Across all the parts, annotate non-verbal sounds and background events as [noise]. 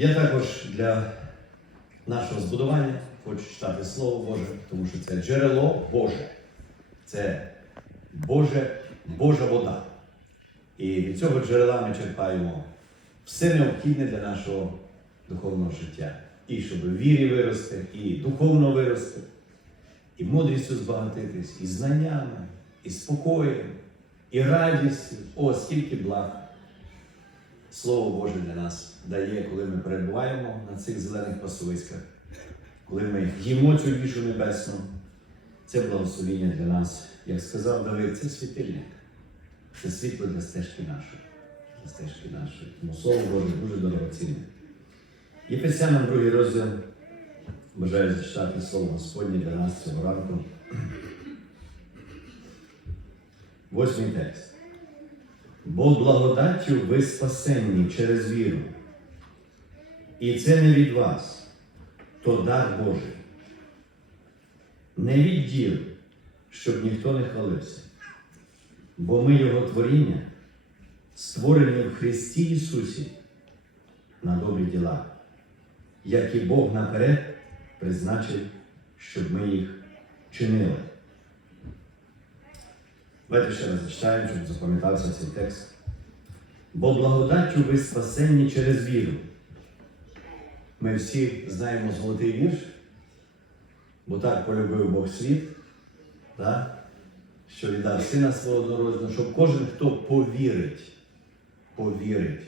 Я також для нашого збудування хочу читати Слово Боже, тому що це джерело Боже. Це Боже, Божа вода. І від цього джерела ми черпаємо все необхідне для нашого духовного життя. І щоб в вірі вирости, і духовно вирости, і мудрістю збагатитись, і знаннями, і спокоєм, і радістю. О, скільки благ Слово Боже для нас дає, коли ми перебуваємо на цих зелених пасовиськах, коли ми їмо цю їжу небесну. Це благословіння для нас. Як сказав Давид, це світильник. Це світло для стежки нашої. Для стежки нашої. Тому Слово Боже дуже дорогоцінне. Єфесянам другий розділ. Бажаю зачитати Слово Господнє для нас цього ранку. Восьмий текст. Бо благодаттю ви спасенні через віру. І це не від вас, то дар Божий. Не від діл, щоб ніхто не хвалився. Бо ми Його творіння, створені в Христі Ісусі на добрі діла, як і Бог наперед призначив, щоб ми їх чинили. Давайте ще раз зачитаємо, щоб запам'ятався цей текст. Бо благодаттю ви спасенні через віру. Ми всі знаємо золотий вірш, бо так полюбив Бог світ, так? що віддав сина свого однородженого, щоб кожен, хто повірить, повірить,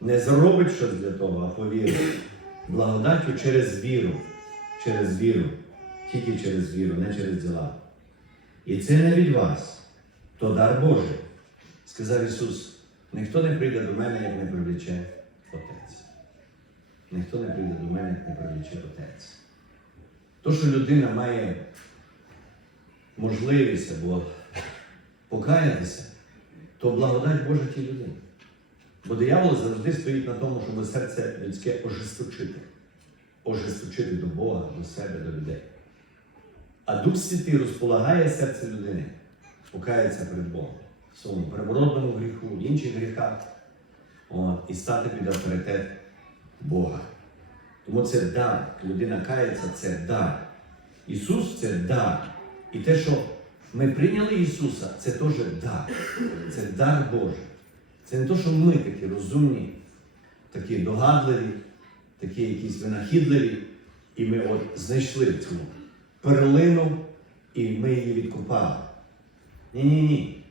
не зробить щось для того, а повірить. Благодаттю через віру, через віру, тільки через віру, не через діла. І це не від вас, то дар Божий. Сказав Ісус, ніхто не прийде до мене, як не привлече Отець. Ніхто не прийде до мене, як не привлече Отець. То, що людина має можливість або покаятися, то благодать Божа тій людині. Бо диявол завжди стоїть на тому, щоб серце людське ожесточити. Ожесточити до Бога, до себе, до людей. А Дух Святий розполагає серце людини, покається перед Богом в своєму первородному гріху, в інших гріхах, от, і стати під авторитет Бога. Тому це дар. Людина кається, це дар. Ісус це дар. І те, що ми прийняли Ісуса, це теж дар. Це дар Божий. Це не те, що ми такі розумні, такі догадливі, такі якісь винахідливі, і ми от знайшли цю перлину, і ми її відкопали. Ні-ні ні.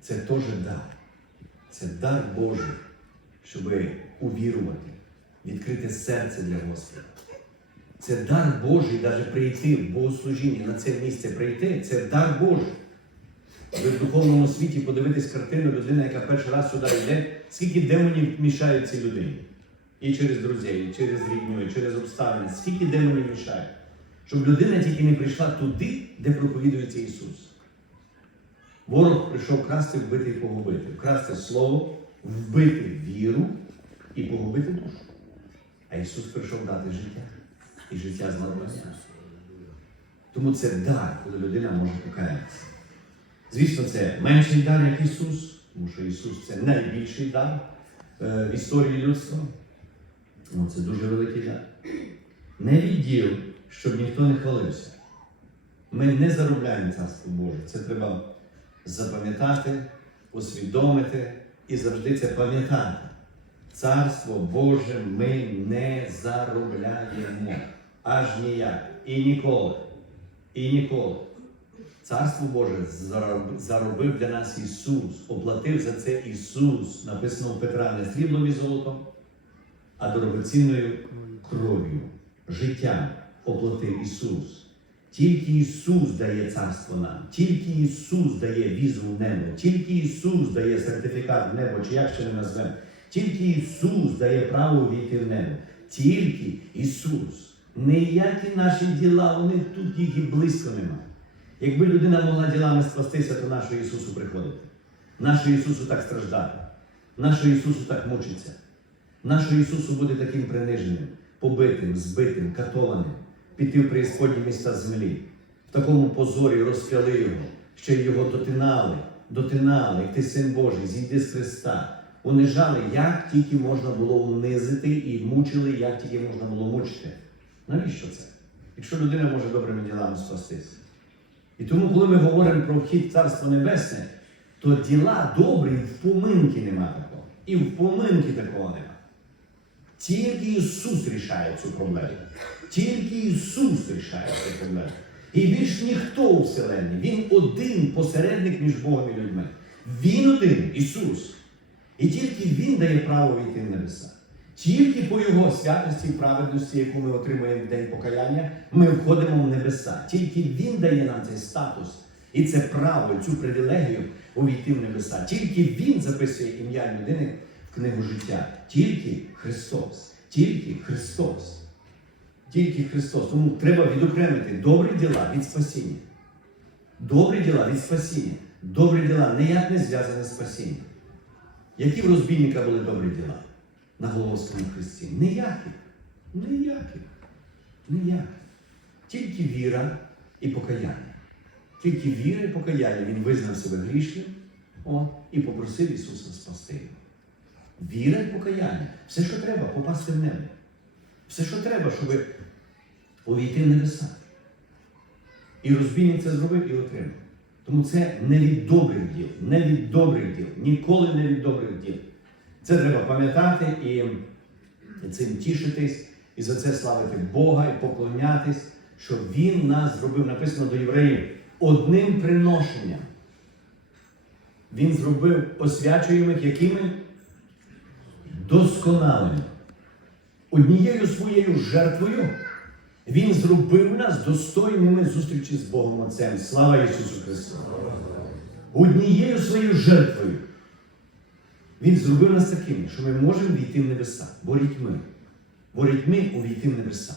Це теж дар. Це дар Божий, щоб увірувати, відкрити серце для Господа. Це дар Божий навіть прийти в богослужіння, на це місце прийти. Це дар Божий. Ви в духовному світі подивитись картину людина, яка перший раз сюди йде, скільки демонів мішають цій людині. І через друзів, і через рідню, і через обставини. Скільки демонів мішають. Щоб людина тільки не прийшла туди, де проповідується Ісус. Ворог прийшов красти, вбити і погубити. Вкрасти слово, вбити віру і погубити душу. А Ісус прийшов дати життя. І життя з надбання. Тому це дар, коли людина може покаятися. Звісно, це менший дар, як Ісус, тому що Ісус це найбільший дар е, в історії людства. Ну, це дуже великий дар. Не відділ, щоб ніхто не хвалився. Ми не заробляємо Царство Боже. Це треба запам'ятати, усвідомити і завжди це пам'ятати. Царство Боже ми не заробляємо аж ніяк. І ніколи. І ніколи. Царство Боже заробив для нас Ісус, оплатив за це Ісус, написано у Петра, не сріблом і золотом, а дорогоцінною кров'ю, життям оплатив Ісус. Тільки Ісус дає царство нам, тільки Ісус дає візу в небо, тільки Ісус дає сертифікат в небо, чи як ще не назвемо. Тільки Ісус дає право війти в небо. Тільки Ісус. Ніякі наші діла, вони тут їх і близько немає. Якби людина могла ділами спастися, то нащо Ісусу приходити? Нащо Ісусу так страждати? Нащо Ісусу так мучиться? Нащо Ісусу бути таким приниженим, побитим, збитим, катованим, піти в преісподні міста землі, в такому позорі розп'яли його, ще й його дотинали, дотинали, ти син Божий, зійди з Христа. унижали, як тільки можна було унизити, і мучили, як тільки можна було мучити. Навіщо це? Якщо людина може добрими ділами спастися. І тому, коли ми говоримо про вхід в Царство Небесне, то діла добрі в поминки нема такого. І в поминки такого нема. Тільки Ісус рішає цю проблему. Тільки Ісус рішає цю проблему. І більш ніхто у Вселенні. Він один посередник між Богом і людьми. Він один, Ісус. І тільки Він дає право війти в небеса. Тільки по Його святості і праведності, яку ми отримуємо в день покаяння, ми входимо в небеса. Тільки Він дає нам цей статус і це право, цю привілегію увійти в небеса. Тільки Він записує ім'я людини в книгу життя. Тільки Христос. Тільки Христос. Тільки Христос. Тому треба відокремити добрі діла від спасіння. Добрі діла від спасіння. Добрі діла ніяк не зв'язані з спасінням. Які в розбійника були добрі діла на Головському Христі? Ніякі. Ніякі. Ніякі. Тільки віра і покаяння. Тільки віра і покаяння. Він визнав себе грішним о, і попросив Ісуса спасти його. Віра і покаяння. Все, що треба, попасти в небо. Все, що треба, щоб увійти в небеса. І розбійник це зробив і отримав. Тому це не від добрих діл, не від добрих діл, ніколи не від добрих діл. Це треба пам'ятати і цим тішитись, і за це славити Бога і поклонятись, що Він нас зробив, написано до євреїв, одним приношенням. Він зробив освячуємих якими? Досконалими. Однією своєю жертвою Він зробив нас достойними зустрічі з Богом Отцем. Слава Ісусу Христу! Однією своєю жертвою. Він зробив нас такими, що ми можемо війти в небеса, ворітьми. Ворітьми увійти в небеса.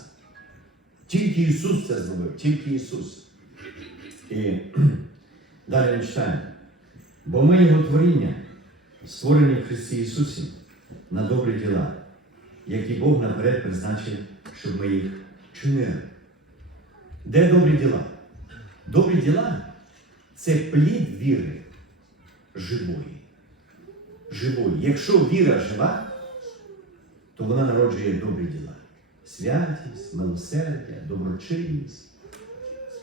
Тільки Ісус це зробив, тільки Ісус. І [clears throat] далі ми читаємо. Бо ми Його творіння, створені в Христі Ісусі на добрі діла, які Бог наперед призначив, щоб ми їх чинили. Де добрі діла? Добрі діла це плід віри живої. Живої. Якщо віра жива, то вона народжує добрі діла. Святість, милосердя, доброчинність,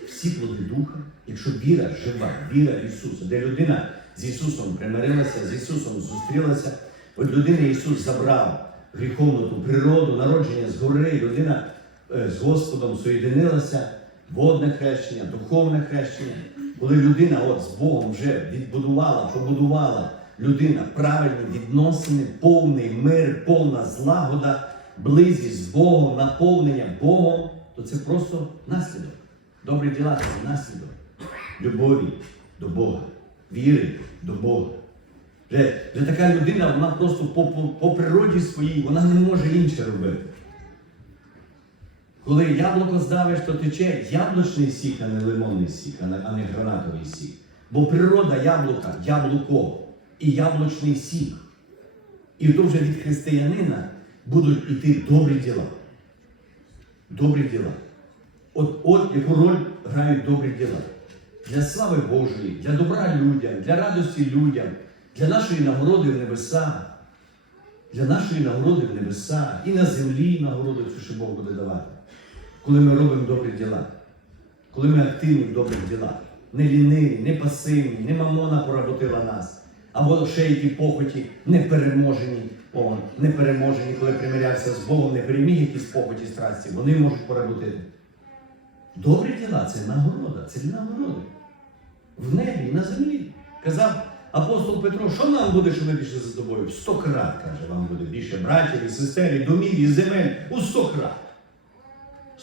всі плоди духа. Якщо віра жива, віра в Ісуса, де людина з Ісусом примирилася, з Ісусом зустрілася, от людини Ісус забрав гріховну ту природу, народження згори, людина з Господом соєдинилася, водне хрещення, духовне хрещення. Коли людина от з Богом вже відбудувала, побудувала людина правильні відносини, повний мир, повна злагода, близькість з Богом, наповнення Богом, то це просто наслідок. Добрі діла це наслідок любові до Бога, віри до Бога. Вже, вже така людина, вона просто по, по, по природі своїй, вона не може інше робити. Коли яблуко здавиш, то тече яблучний сік, а не лимонний сік, а не, гранатовий сік. Бо природа яблука, яблуко і яблучний сік. І то вже від християнина будуть іти добрі діла. Добрі діла. От, от яку роль грають добрі діла. Для слави Божої, для добра людям, для радості людям, для нашої нагороди в небеса, для нашої нагороди в небеса і на землі нагороди, що Бог буде давати. Коли ми робимо добрі діла, коли ми активні в добрих ділах, не ліниві, не пасивні, не мамона поработила нас, або ще які похоті непереможені, о, непереможені, коли примирявся з Богом, не переміг якісь похоті страсті, вони можуть поработити. Добрі діла це нагорода, це нагорода. В небі, на землі. Казав апостол Петро, що нам буде, що ми пішли за тобою? В сто крат, каже, вам буде більше братів і сестер, і домів, і земель у сто крат.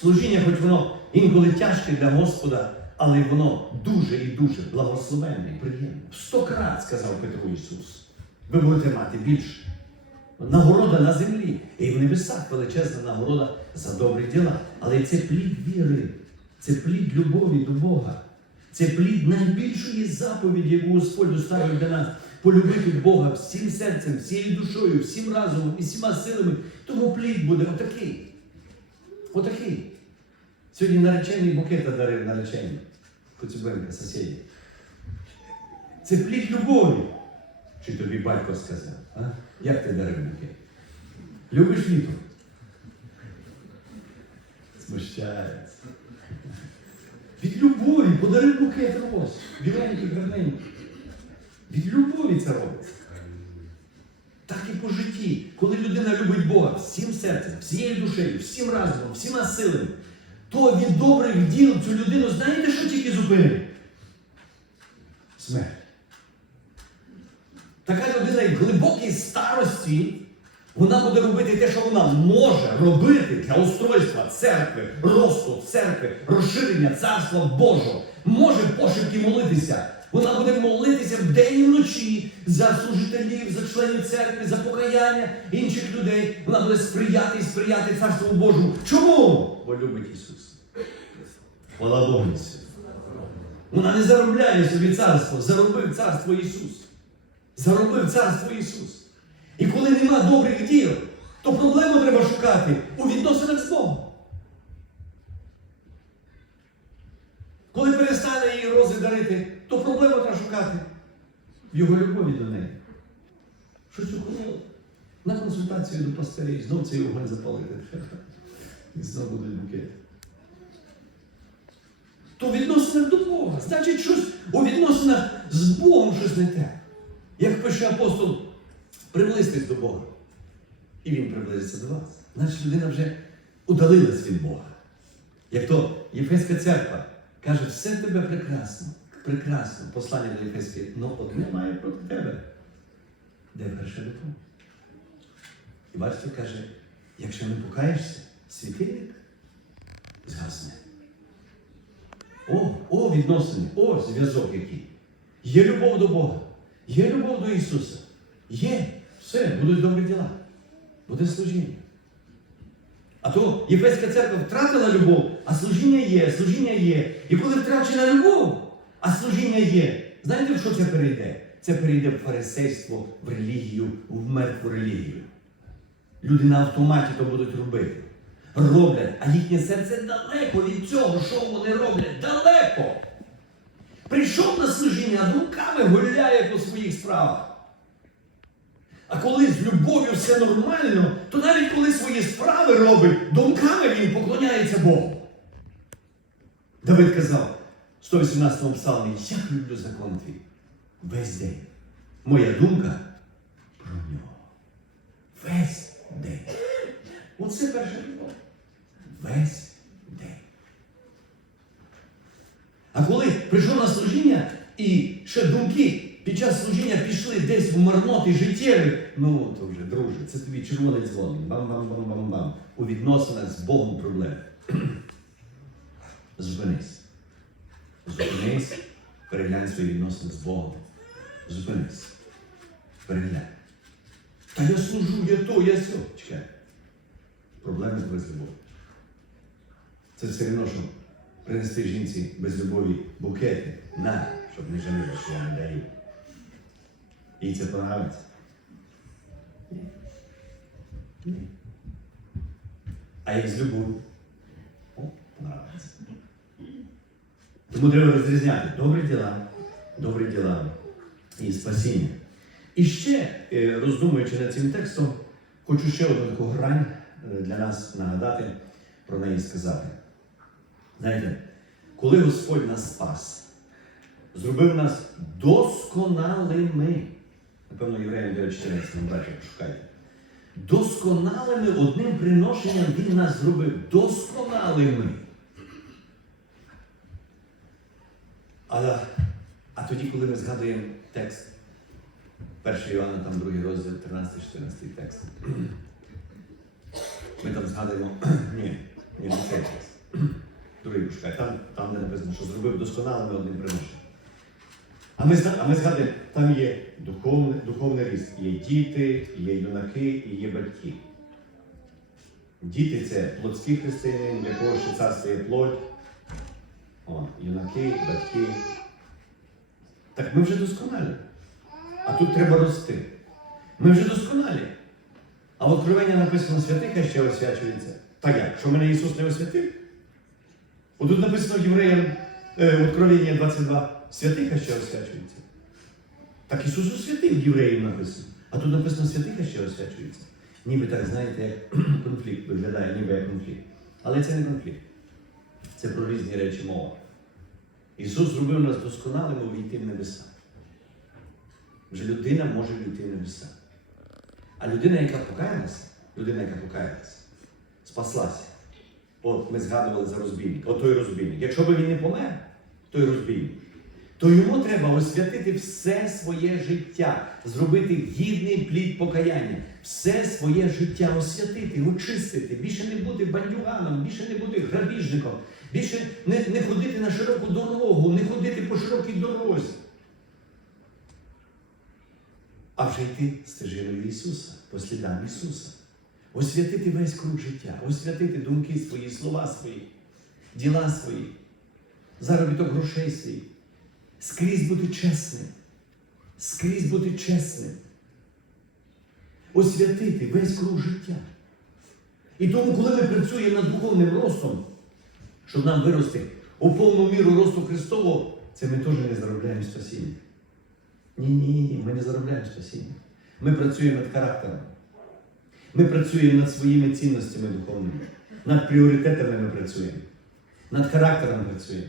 Служіння, хоч воно інколи тяжке для Господа, але воно дуже і дуже благословенне і приємне. Сто крат, сказав Петро Ісус. Ви будете мати більше. Нагорода на землі. І в небесах величезна нагорода за добрі діла. Але це плід віри, це плід любові до Бога. Це плід найбільшої заповіді, яку Господь оставив для нас. Полюбити Бога всім серцем, всією душою, всім разумом і всіма силами. Тому плід буде отакий. Отакий. Сьогодні наречений букета дарив нареченій. Коцюбенка, сусіді. Це плід любові. Чи тобі батько сказав? А? Як ти дарив букет? Любиш літо? Смущається. Від любові подарив букет роз. Біленький, гарненький. Від любові це робиться. Так і по житті, коли людина любить Бога всім серцем, всією душею, всім разумом, всіма силами, то від добрих діл цю людину знаєте, що тільки зупинить? Смерть. Така людина в глибокій старості, вона буде робити те, що вона може робити для устройства церкви, росту церкви, розширення царства Божого. Може пошепки молитися. Вона буде молитися вдень і вночі за служителів, за членів церкви, за покаяння інших людей. Вона буде сприяти і сприяти Царству Божому. Чому? Бо любить Ісус. Хвала Богу. Вона не заробляє собі царство, заробив царство Ісус. Заробив царство Ісус. І коли нема добрих діл, то проблему треба шукати у відносинах з Богом. Коли перестане її рози дарити, то проблему треба шукати в його любові до неї. Щось ухвалило. На консультацію до пастирів, знов цей вогонь запалити. [laughs] І знов буде букет. То відносинах до Бога. Значить, щось у відносинах з Богом щось не те. Як пише апостол, приблизьтесь до Бога. І він приблизиться до вас. Значить, людина вже удалилась від Бога. Як то Єфеська церква каже, все тебе прекрасно, прекрасно, послання до Єфеської, але одне має проти тебе. Де перша любов? І бачите, каже, якщо не покаєшся, світильник згасне. О, о, відносини, о, зв'язок який. Є любов до Бога, є любов до Ісуса. Є, все, будуть добрі діла, буде служіння. А то Єфеська церква втратила любов, а служіння є, служіння є. І коли втрачена любов, а служіння є, знаєте, в що це перейде? Це перейде в фарисейство, в релігію, в мертву релігію. Люди на автоматі то будуть робити. Роблять, а їхнє серце далеко від цього, що вони роблять, далеко. Прийшов на служіння, а думками гуляє по своїх справах. А коли з любов'ю все нормально, то навіть коли свої справи робить, думками він поклоняється Богу. Давид казав 118 псалмі, як люблю закон твій. Весь день. Моя думка про нього. Весь день. Оце перша любов. Весь день. А коли прийшов на служіння і ще думки під час служіння пішли десь в марноти життєві, ну то вже, друже, це тобі червоний дзвон. Бам-бам-бам-бам-бам. У відносинах з Богом проблеми. [clears throat] Зупинись. Зупинись, переглянь свої відносини з Богом. Зупинись. Переглянь. Та я служу, я то, я сьо. Чекай. Проблеми коли з любов'ю. Це все одно, що принести жінці без любові букети. На, щоб не жаліла, що я не даю. Їй це подобається. А як з любов'ю? О, подобається. Тому треба розрізняти добрі діла, добрі діла і спасіння. І ще, е, роздумуючи над цим текстом, хочу ще одну таку грань е, для нас нагадати, про неї сказати. Знаєте, коли Господь нас спас, зробив нас досконалими. Напевно, Євреям 9.14 бачите, пошукайте. Досконалими одним приношенням Він нас зробив досконалими. Але, а тоді, коли ми згадуємо текст 1 Іоанна, там другий розділ, 13-14 текст. Ми там згадуємо, [clears throat] ні, ні, не цей текст. Другий пошукай, там, там де написано, що зробив досконалими одним приношенням. А ми, а ми згадуємо, там є духовний, духовний ріст. Є діти, є юнаки і є батьки. Діти це плотські християни, для кого ще царство є плоть. О, юнаки, батьки. Так ми вже досконалі. А тут треба рости. Ми вже досконалі. А в Откровенні написано святиха ще освячується. Та як? Що мене Ісус не освятив? Отут написано Євреям е, в Откровенні 22, святиха ще освячується. Так Ісус освятив євреїв написано. А тут написано святих ще освячується. Ніби так, знаєте, як [clears throat] конфлікт виглядає, ніби як конфлікт. Але це не конфлікт. Це про різні речі мова. Ісус зробив нас досконалими увійти в небеса. Вже людина може війти в небеса. А людина, яка покаялася, людина, яка покаялася, спаслася. От ми згадували за розбійник. От той розбійник. Якщо би він не помер, той розбійник, то йому треба освятити все своє життя, зробити гідний плід покаяння, все своє життя освятити, очистити, більше не бути бандюганом, більше не бути грабіжником, більше не, не ходити на широку дорогу, не ходити по широкій дорозі. А вже йти стежиною Ісуса, по слідам Ісуса. Освятити весь круг життя, освятити думки свої, слова свої, діла свої, заробіток грошей свій. Скрізь бути чесним. Скрізь бути чесним. Освятити весь круг життя. І тому, коли ми працюємо над духовним ростом, щоб нам вирости у повну міру росту Христового, це ми теж не заробляємо спасіння. Ні, ні, ні, ми не заробляємо спасіння. Ми працюємо над характером. Ми працюємо над своїми цінностями духовними, над пріоритетами ми працюємо, над характером працюємо.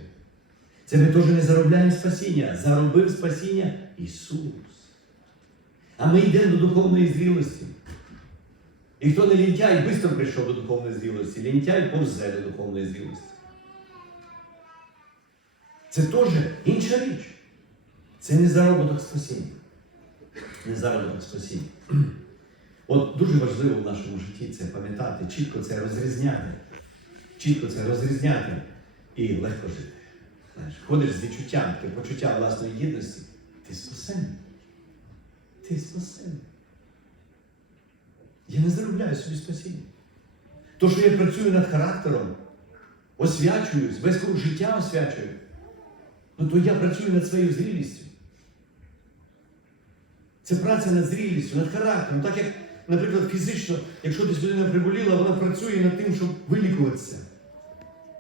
Це ми теж не заробляємо спасіння. Заробив спасіння Ісус. А ми йдемо до духовної зрілості. І хто не лінтяй, швидко прийшов до духовної зрілості. Лінтяй повзе до духовної зрілості. Це теж інша річ. Це не заробіток спасіння. Не заробіток спасіння. От дуже важливо в нашому житті це пам'ятати, чітко це розрізняти. Чітко це розрізняти і легко жити. Знаєш, ходиш з відчуттям, ти почуття власної гідності, ти спасений. Ти спасений. Я не заробляю собі спасіння. То, що я працюю над характером, освячуюсь, весь круг життя освячую, ну то я працюю над своєю зрілістю. Це праця над зрілістю, над характером. Так як, наприклад, фізично, якщо десь людина приболіла, вона працює над тим, щоб вилікуватися.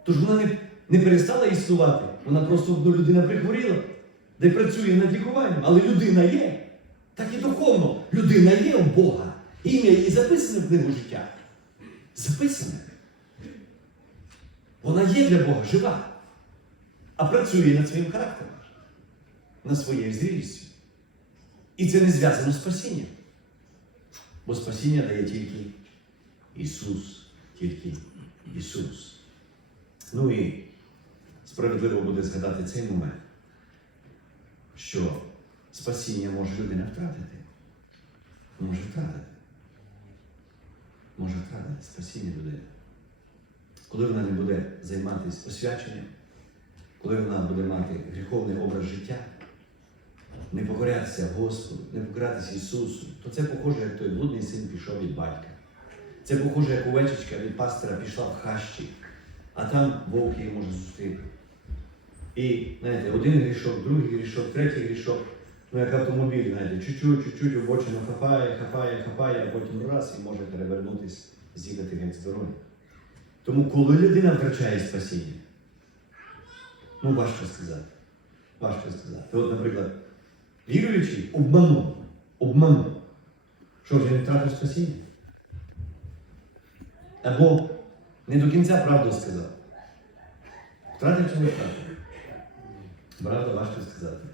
Тож вона не, не перестала існувати, вона просто ну, людина прихворіла, де працює над лікуванням, але людина є. Так і духовно. Людина є у Бога. Ім'я її записане в книгу життя. Записане. Вона є для Бога жива. А працює над своїм характером, над своєю зрілістю. І це не зв'язано з спасінням. Бо спасіння дає тільки Ісус, тільки Ісус. Ну і справедливо буде згадати цей момент, що спасіння може людина втратити. Може втратити. Може втратити спасіння людини. Коли вона не буде займатися освяченням, коли вона буде мати гріховний образ життя, не покорятися Господу, не покорятися Ісусу, то це похоже, як той блудний син пішов від батька. Це похоже, як овечечка від пастора пішла в хащі, а там вовк її може зустріти. І, знаєте, один грішок, другий грішок, третій грішок, ну як автомобіль, знаєте, чуть-чуть, чуть-чуть обочину хапає, хапає, хапає, а потім раз і може перевернутися, з'їхати геть з дороги. Тому коли людина втрачає спасіння, ну важко сказати. Важко сказати. От, наприклад, віруючий обманув, обманув, що вже не втратив спасіння. Або не до кінця правду сказав. Втратив чи не втратив? Правда, важко сказати.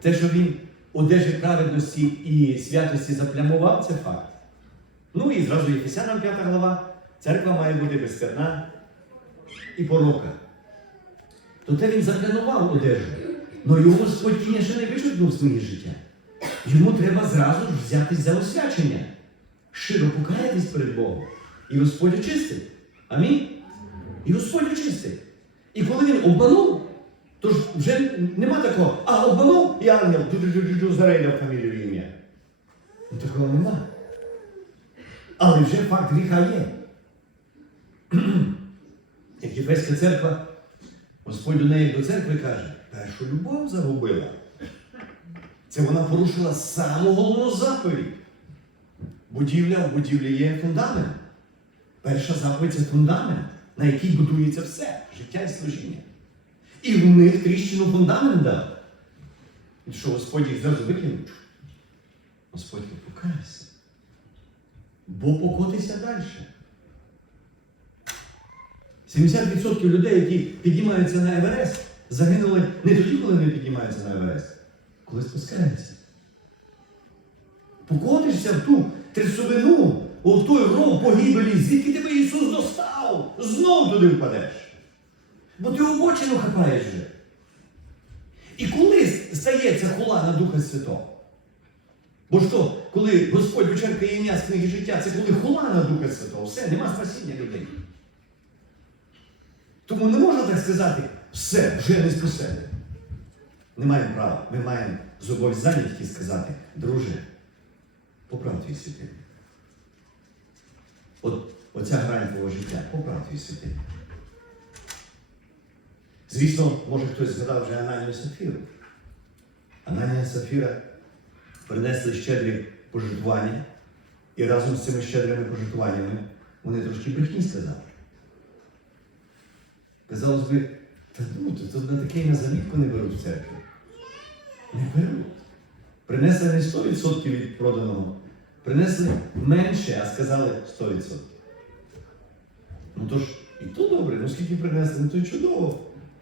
Те, що він одежі праведності і святості заплямував, це факт. Ну і зразу Єфесянам 5 глава, церква має бути безкарна і порока. То те він запланував одежу. але його Господь ще не вичерпнув своє життя. Йому треба зразу ж взятись за освячення, щиро покаятись перед Богом. І Господь очистить. Амінь. І Господь очистить. І коли він обманув, то ж вже нема такого, а обманув і ангел зарейдав фамілію ім'я. Ну такого нема. Але вже факт гріха є. [clears throat] Як Єфеська церква, Господь до неї до церкви каже, першу любов загубила. Це вона порушила саму головну заповідь. Будівля в будівлі є фундамент. Перша заповідь це фундамент, на який будується все, життя і служіння. І в них тріщину фундамент дав. І що Господь їх зразу викинув? Господь покайся. Бо покотися далі. 70% людей, які піднімаються на Еверест, загинули не тоді, коли вони піднімаються на Еверест, коли спускаються. Покотишся в ту трясовину, в той ров погибелі, звідки тебе Ісус достав, знов туди впадеш. Бо ти обочину хапаєш вже. І коли стається хула на Духа Святого? Бо що, коли Господь вичерпує ім'я з книги життя, це коли хула на Духа Святого, все, нема спасіння людей. Тому не можна так сказати, все, вже не спасене. Не маємо права. Ми маємо зобов'язання сказати, друже, поправ твій світильник. От оця грань твого життя, поправ твій світильник. Звісно, може хтось згадав вже Ананію Сафіру. Ананія Сафіра принесли щедрі пожертвування, і разом з цими щедрими пожертвуваннями вони трошки брехні сказали. Казалось би, та ну, то, на такий на замітку не беруть в церкві. Не беруть. Принесли не 100% від проданого, принесли менше, а сказали 100%. Ну то ж, і то добре, ну скільки принесли, ну то чудово.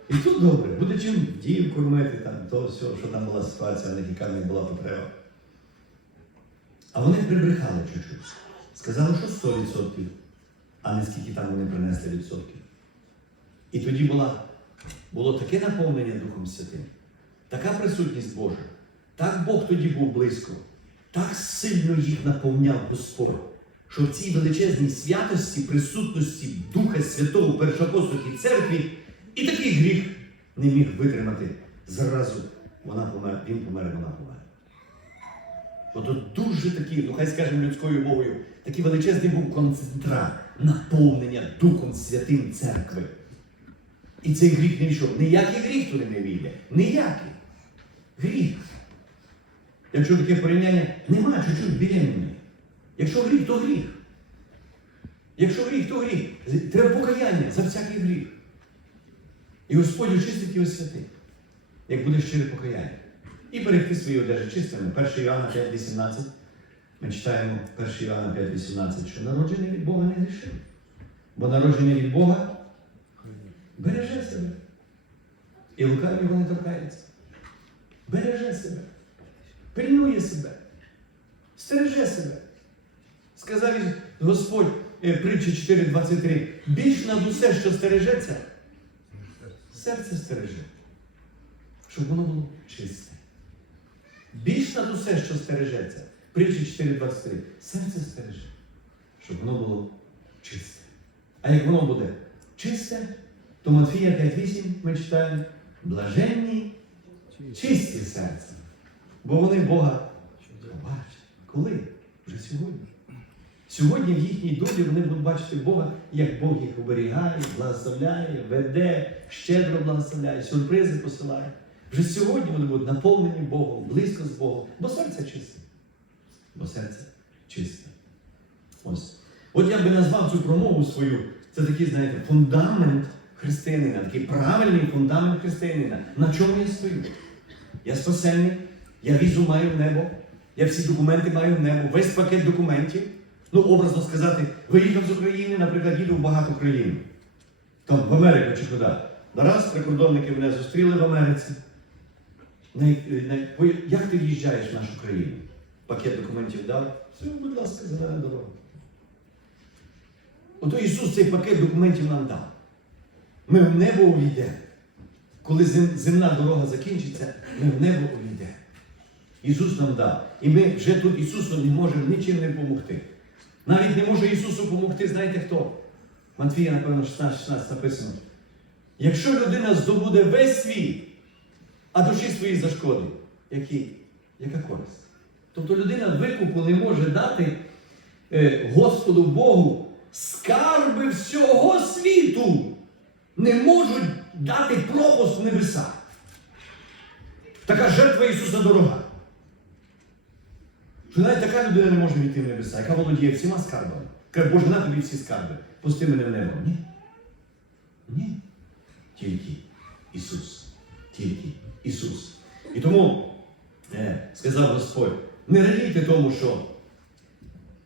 І тут добре, буде чим дів кормити, там, то все, що там була ситуація, них яка них була потреба. А вони прибрехали чуть-чуть. Сказали, що 100%, а не скільки там вони принесли відсотків. І тоді була, було таке наповнення Духом Святим, така присутність Божа. Так Бог тоді був близько, так сильно їх наповняв Господь, що в цій величезній святості, присутності Духа Святого в Першоапостольській церкві і такий гріх не міг витримати. Зразу вона помер, він помер, вона помер. Ото дуже такий, ну хай скажемо людською мовою, такий величезний був концентрат наповнення Духом Святим церкви. І цей гріх не йшов. Ніякий гріх туди не війде. Ніякий. Гріх. Якщо таке порівняння, нема чуть-чуть беременні. Якщо гріх, то гріх. Якщо гріх, то гріх. Треба покаяння за всякий гріх. І Господь очистить і освятить, як буде щире покаяння. І берегти свої одежі чистими. 1 Іоанна 5,18. Ми читаємо 1 Іоанна 5,18, що народження від Бога не грішив. Бо народження від Бога береже себе. І лукаві його не торкається. Береже себе. Пильнує себе. Стереже себе. Сказав Господь е, притчі 4.23. Більш над усе, що стережеться, серце стереже, щоб воно було чисте. Більш над усе, що стережеться, притчі 4.23, серце стереже, щоб воно було чисте. А як воно буде чисте, то Матфія 5.8 ми читаємо блаженні, чисті серцем, бо вони Бога побачать. Коли? Вже сьогодні. Сьогодні в їхній долі вони будуть бачити Бога, як Бог їх оберігає, благословляє, веде, щедро благословляє, сюрпризи посилає. Вже сьогодні вони будуть наповнені Богом, близько з Богом, бо серце чисте. Бо серце чисте. Ось. От я би назвав цю промову свою, це такий, знаєте, фундамент християнина, такий правильний фундамент християнина. На чому я стою? Я спасенний, я візу маю в небо, я всі документи маю в небо, весь пакет документів. Ну, образно сказати, виїхав з України, наприклад, їду в багато країн. Там в Америку чи куди. Нараз прикордонники мене зустріли в Америці. Як ти в'їжджаєш в нашу країну? Пакет документів дав. Все, будь ласка, зелена дорога. Ото Ісус цей пакет документів нам дав. Ми в небо увійдемо. Коли земна дорога закінчиться, ми в небо увійдемо. Ісус нам дав. І ми вже тут Ісусу не можемо нічим не допомогти. Навіть не може Ісусу допомогти, знаєте хто? Матвія, напевно, 16-16 написано. Якщо людина здобуде весь світ, а душі свої зашкодить, які? яка користь? Тобто людина викупу не може дати е, Господу Богу скарби всього світу. Не можуть дати пропуск в небеса. Така жертва Ісуса дорога. Що навіть така людина не може війти в небеса, яка володіє всіма скарбами. Каже, Боже, на тобі всі скарби. Пусти мене в небо. Ні. Ні. Тільки Ісус. Тільки Ісус. І тому Е, сказав Господь, не радійте тому, що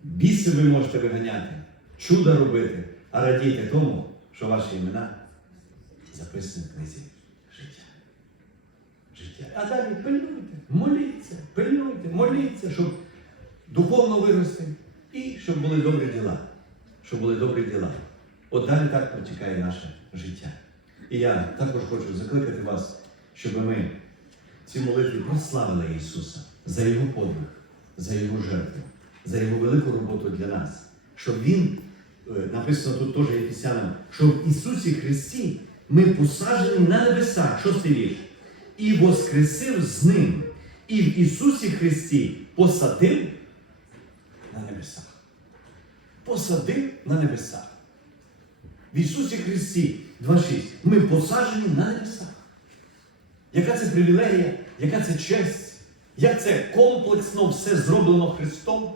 біси ви можете виганяти, чуда робити, а радійте тому, що ваші імена записані в книзі життя. Життя. А далі пильнуйте, моліться, пильнуйте, моліться, щоб духовно вирости і щоб були добрі діла. Щоб були добрі діла. От далі так протікає наше життя. І я також хочу закликати вас, щоб ми в цій молитві прославили Ісуса за Його подвиг, за Його жертву, за Його велику роботу для нас. Щоб Він, е, написано тут теж Ефесянам, що в Ісусі Христі ми посаджені на небесах, шостий вірш, і воскресив з Ним, і в Ісусі Христі посадив на небесах. Посадив на небесах. В Ісусі Христі 2.6. Ми посаджені на небесах. Яка це привілегія, яка це честь, як це комплексно все зроблено Христом,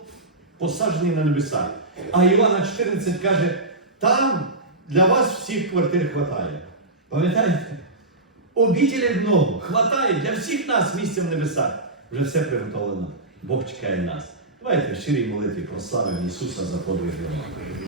посаджений на небесах. А Івана 14 каже, там для вас всіх квартир хватає. Пам'ятаєте? Обітелів много, хватає для всіх нас місця в небесах. Вже все приготовлено. Бог чекає нас. Давайте в щирій молитві прославимо Ісуса за подвиг. Його.